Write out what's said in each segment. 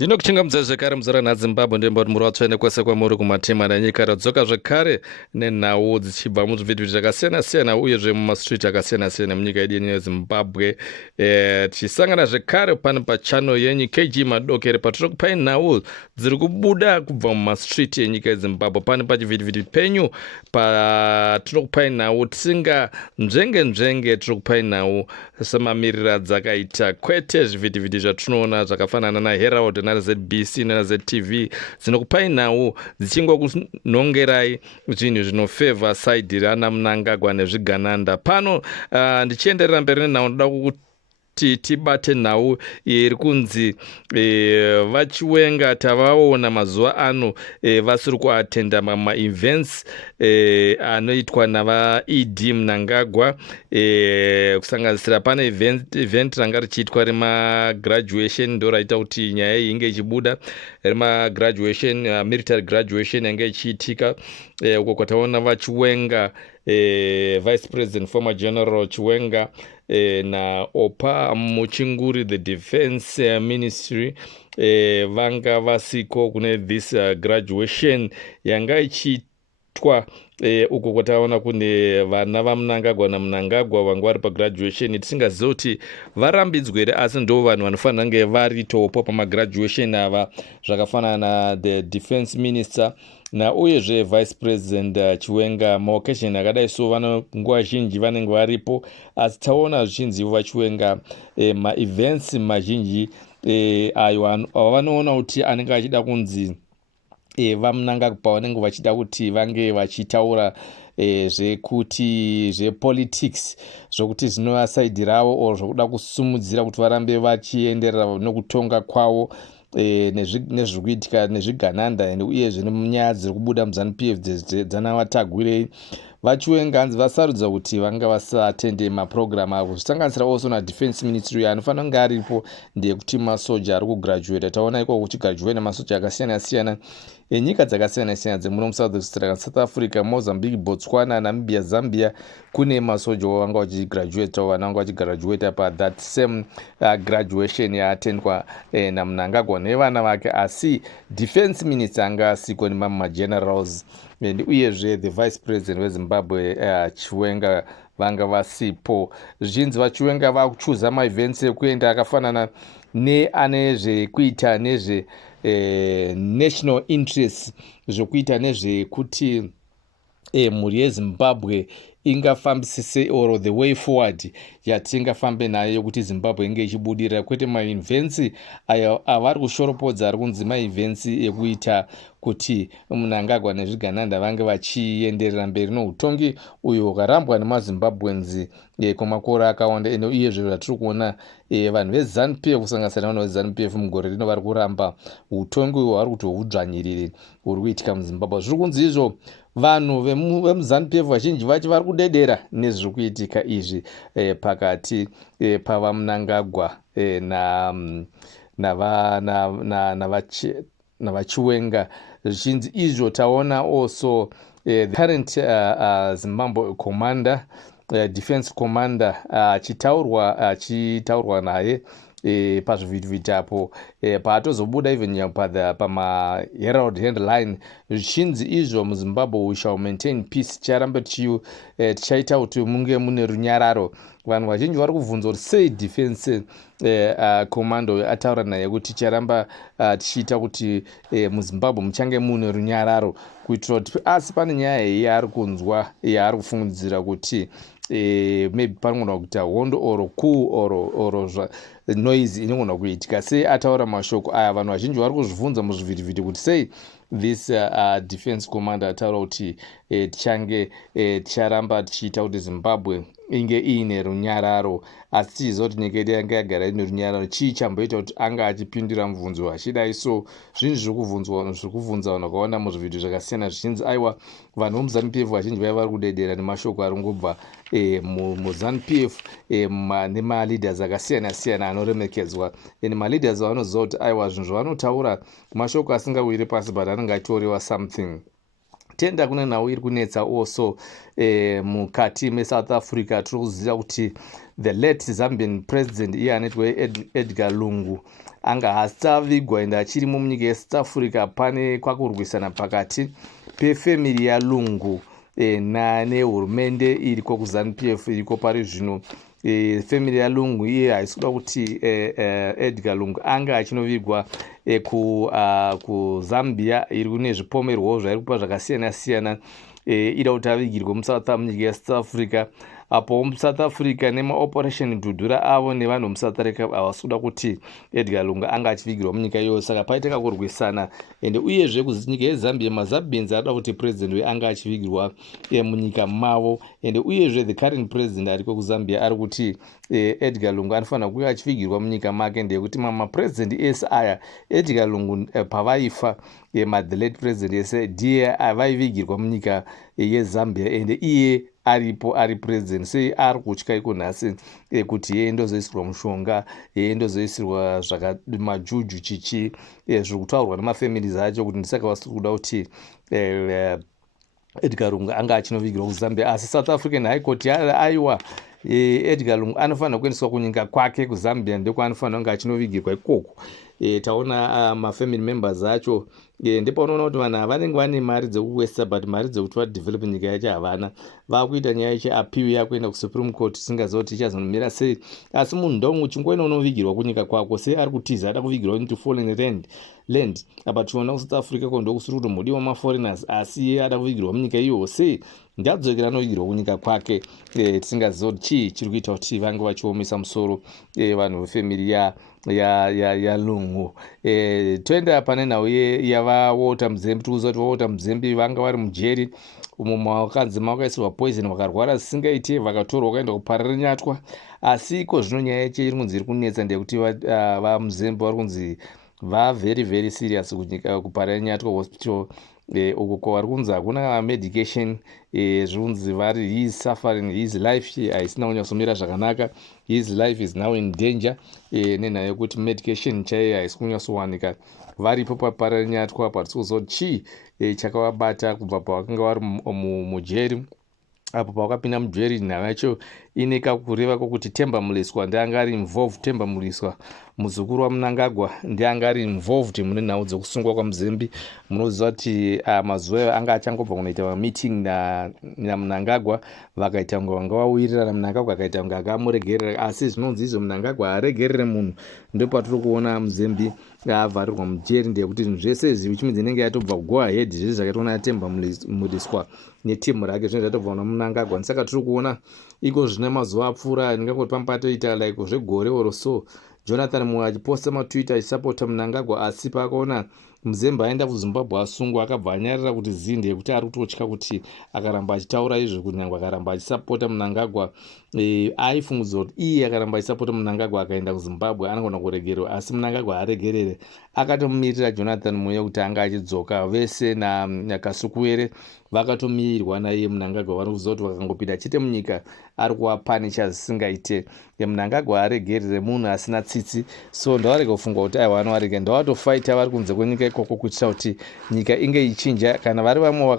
Ndinokuchingamidza zvekare muzara naZimbabwe ndemboti muri watsvaine kwese kwamuri kumatema nanyika radzoka zvekare nenhau dzichibva muzvivhitivhiti zvakasiyana-siyana uyezve mumastreet akasiyana-siyana munyika yedu yezimbabwe. Tichisangana zvekare pano pachano yenyu KG Madokere patiri kupai nhau dziri kubuda kubva mumastreet enyika yezimbabwe. Pano pachivhitivhiti penyu patiri kupai nhau tisinganzvenge tiri kupai nhau semamirira dzakaita, kwete zvivhitivhiti zvatinoona zvakafanana naHerald naZBC naZTV dzinokupai nhau dzichingokunhongerai zvinhu zvinofevha saidhi rana Mnangagwa nezvigananda. Pano ndichienderera mberi nenhau ndoda kuti tibate nhau iri kunzi vachiwenga tavaona mazuva ano vasiri kuatenda mama-events anoitwa navaED Mnangagwa, kusanganisira pane event ranga richiitwa remagraduation ndo raita kuti nyaya iyi inge ichibuda, remagraduation, military graduation yanga ichiitika uko kwataona vachiwenga Vice President former General Chiwenga naOpa Muchinguri the Defense Ministry vanga vasiko kune this graduation yanga ichiitwa uko kwataona kune vana vaMnangagwa naMnangagwa vanga vari pagraduation. Tisingazivi kuti varambidzwe here, asi ndo vanhu vanofanira kunge varitopo pamagraduation ava, zvakafanana na the defense minister na uyezve vice president Chiwenga. Maoccasion akadai so nguva zhinji vanenge varipo, asi taona zvichinzi vachiwenga maevents mazhinji ayo avanoona kuti anenge achida kunzi vaMnangagwa pavanenge vachida kuti vange vachitaura zvekuti zvepolitics zvokuti zvinova saidhi ravo o zvokuda kusumudzira kuti varambe vachienderera nokutonga kwavo nezviri kuitika nezvigananda uyezve nemunyaya dziri kubuda muZANU-PF dzanavatagwirei. Vachiwenga hanzi vasarudza kuti vanga vasatende mapurogiramu avo, zvisanganisira also naDefense Ministry anofanira kunge aripo ndeyekuti masoja ari kugraduate. Taona ikoko kuchigraduate nemasoja akasiyana-siyana enyika dzakasiyana-siyana dzemuno muSouth Australia, South Africa, Mozambique, Botswana, Namibia, Zambia kune masoja vanga vachigraduate, vana vanga vachigraduate pa that same graduation yaatendwa naMnangagwa nevana vake, asi defense minister anga asiko nemamagenerals uyezve the vice president weZimbabwe Chiwenga vanga vasipo. Zvichinzi vachiwenga vakuchuza maevents ekuenda akafanana neane zvekuita nezve national interest, zvokuita nezvekuti mhuri yeZimbabwe ingafambisise or the way forward yatingafambe nayo yokuti Zimbabwe inge ichibudirira, kwete maevents ayo avari kushoropodza ari kunzi maevents ekuita kuti Mnangagwa nezvigananda vange vachienderera mberi noutongi uyo hwakarambwa nemaZimbabwenzi kwamakore akawanda. Uyezve zvatiri kuona vanhu veZANU-PF kusanganisira vanhu veZANU-PF mugore rino vari kuramba utongi uyo hwari kuti hudzvanyirire huri kuitika muZimbabwe. Zviri kunzi izvo vanhu vemuZANU-PF vazhinji vacho vari kudedera nezviri kuitika izvi pakati pavaMnangagwa navachiwenga. Zvichinzi izvo taona also the current Zimbabwe commander, defense commander achitaurwa naye pazvivhitivhiti apo paatozobuda even pamaHerald headline zvichinzi izvo muZimbabwe we shall maintain peace, ticharamba tichaita kuti munge mune runyararo. Vanhu vazhinji vari kubvunza kuti sei defense commando ataura naye kuti ticharamba tichiita kuti muZimbabwe muchange mune runyararo, kuitira kuti asi pane nyaya yaari kunzwa yaari kufungidzira kuti maybe panogona kuita hondo or coup or noise inogona kuitika. Sei ataura mashoko aya? Vanhu vazhinji vari kuzvibvunza muzvivhitivhiti kuti sei this defense commander ataura kuti ticharamba tichiita kuti Zimbabwe inge iine runyararo, asi tichiziva kuti nyika yedu yanga yagara ine runyararo. Chii chamboita kuti anga achipindura mubvunzo achidai? So zvinhu zviri kubvunza vanhu vakaona muzvivhidio zvakasiyana zvichinzi aiwa vanhu vemuZANU-PF vazhinji vaiva vari kudedera nemashoku ari ngobva muZANU-PF nemaleaders akasiyana-siyana anoremekedzwa. Maleaders vanoziva kuti aiwa zvinhu zvavanotaura mashoko asingawiri pasi but anenge achitorewa something. kutenda kune nhau iri kunetsa also mukati meSouth Africa. Tiri kuziva kuti the late Zambian president iye anoitwa Edgar Lungu anga hasavigwa ende achirimo munyika yeSouth Africa. Pane kwakurwisana pakati pefamily yaLungu nehurumende iriko kuZANU-PF iriko pari zvino. Family yaLungu iye haisi kuda kuti Edgar Lungu anga achinovigwa kuZambia iri kune zvipomerwawo zvairi kupa zvakasiyana siyana ida kuti avigirwe munyika yeSouth Africa. Apo muSouth Africa nemaoperation Dhudhura avo nevanhu muSouth Africa havasi kuda kuti Edgar Lungu anga achivigirwa munyika iyoyo, saka paitaka kurwisana. Ende uyezve kunyika yeZambia maZambians arikuda kuti president weanga achivigirwa munyika mavo. Ende uyezve the current president ariko kuZambia ari kuti Edgar Lungu anofanira kuva achivigirwa munyika make. Ndeyekuti mamapresident ese aya Edgar Lungu pavaifa the late president ese ndiye vaivigirwa munyika yeZambia ende iye aripo ari president. Sei ari kutya iko nhasi kuti yeye ndozoisirwa mushonga, yeye ndozoisirwa majuju chichi zviri kutaurwa nemafamilies acho kuti ndisaka vasiri kuda kuti Edgar Lungu anga achinovigirwa kuZambia. Asi South African High Court aiwa Edgar Lungu anofanira kuendeswa kunyika kwake kuZambia, ndekwaanofanira kunge achinovigirwa ikoko. Taona mafamily members acho ndepaunoona kuti vanhu vanenge vane mari dzekuwesa but mari dzekuti vadevelope nyika yacho havana. Vakuita nyaya yechiappeal yakuenda kuSupreme Court tisingaziva kuti ichazomira sei. Asi munhu ndomwe uchingoenda unovigirwa kunyika kwako, sei ari kutiza ada kuvigirwa into foreign land. Apa tiona kuSouth Africa ko ndokusiri kuti mudi wamaforeigners, asi iye ada kuvigirwa munyika iyoyo. Sei ndadzokera anovigirwa kunyika kwake tisingaziva kuti chii chiri kuita kuti vange vachiomesa musoro vanhu vefamily yaLungu. Toenda pane nhau yavaWalter Muzembe. Tikuziva kuti vaWalter Muzembe vanga vari mujeri umo makanzi makaisirwa poison vakarwara zvisingaite vakatorwa vakaenda kuParare Nyatwa. Asi iko zvino nyaya yacho iri kunzi iri kunetsa ndeyekuti vaMuzembe vari kunzi very very serious kuParare Nyatwa hospital uko kwavari kunzi hakuna medication. Zviri kunzi vari he is suffering, his life haisina kunyatsomira zvakanaka, his life is now in danger nenhaya yekuti medication chaiyo haisi kunyatsowanika. Varipo paParare Nyatwa patisi kuziva kuti chii chakavabata kubva pavakanga vari mujeri. Apo pavakapinda mujeri nhau yacho ine kakureva kokuti Temba Muliswa ndianga ari involved. Temba Muliswa muzukuru waMnangagwa ndianga ari involved mune nhau dzekusungwa kwaMuzembe. Munoziva kuti mazuva anga achangobva kunoita mameeting naMnangagwa, vakaita kunge vanga vawirirana. Mnangagwa akaita kunge akamuregerera, asi zvinonzi izvo Mnangagwa haaregerere munhu. Ndopatiri kuona Muzembe avharirwa mujeri. Ndeyekuti zvinhu zvese zvichimidzi inenge yatobva go ahead zvese zvakaitwa naTemba Muliswa netimu rake zvinenge zvatobva kuna Mnangagwa. Saka tiri kuona iko zvine mazuva apfuura ndingangoti pambatoita like zvegore oro so Jonathan mumwe achiposta matwitter achisapota Mnangagwa, asi paakaona Muzembe aenda kuZimbabwe asungwa akabva anyarira kuti zinde yekuti ari kutotya kuti akaramba achitaura izvo kunyangwe akaramba achisapota Mnangagwa aifungidzwa kuti iye akaramba achisapota Mnangagwa akaenda kuZimbabwe anogona kuregerwa. Asi Mnangagwa haaregerere, akatomirira Jonathan Moyo kuti anga achidzoka. Vese naKasukuwere vakatomirirwa naiye Mnangagwa. Vari kuziva kuti vakangopinda chete munyika ari kuvapanisha zvisingaite. Mnangagwa haaregerere munhu asina tsitsi. So ndavarega kufunga kuti aiwa anovarega ndawatofaita vari kunze kwenyika ikoko kuitira kuti nyika inge ichinja. Kana vari vamwe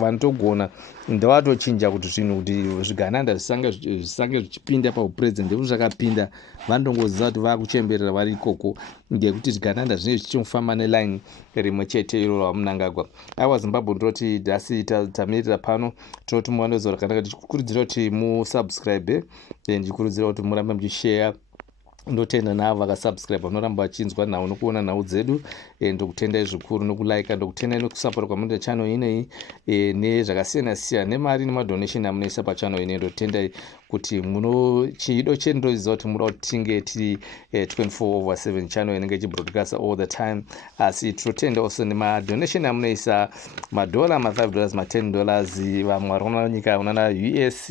vanotogona ndavatochinja kuti zvinhu kuti zvigananda zvisange zvichipinda paupresident. Nekuti zvakapinda vanongoziva kuti vakuchemberera vari ikoko ngekuti zvigananda zvinenge zvichifamba neline rimwe chete iro raMnangagwa. Aiwa Zimbabwe ndoti dhasi tamirira pano. Tinoti muwandozo rakanaka. Ndichikurudzira kuti musubscribe, ndichikurudzira kuti murambe muchishare. Ndotenda navo vakasubscribe vanoramba vachinzwa nhau nokuona nhau dzedu. Ndokutendai zvikuru nokulike, ndokutendai nokusapota kwamunoita channel ineyi nezvakasiyana siyana nemari nemadonation amunoisa pachannel ineyi. Ndotendai kuti chido chedu ndoziva kuti munoda kuti tinge tiri 24/7 channel inenge ichibroadcast all the time. Asi tinotenda also nemadonation amunoisa $, $5, $10. Vamwe vari kuona nyika unana US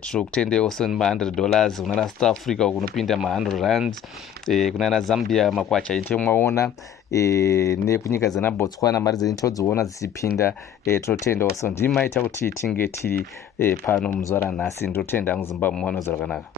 tiri kutendai also nema$100 kunana South Africa kunopinda ma$100 kunana Zambia makwacha ite mwaona nekunyika dzana Botswana mari dzenyu todziona dzichipinda. Tinotenda also ndimaita kuti tinge tiri pano muzuva ranhasi. Ndotenda muZimbabwe muwana zvakanaka.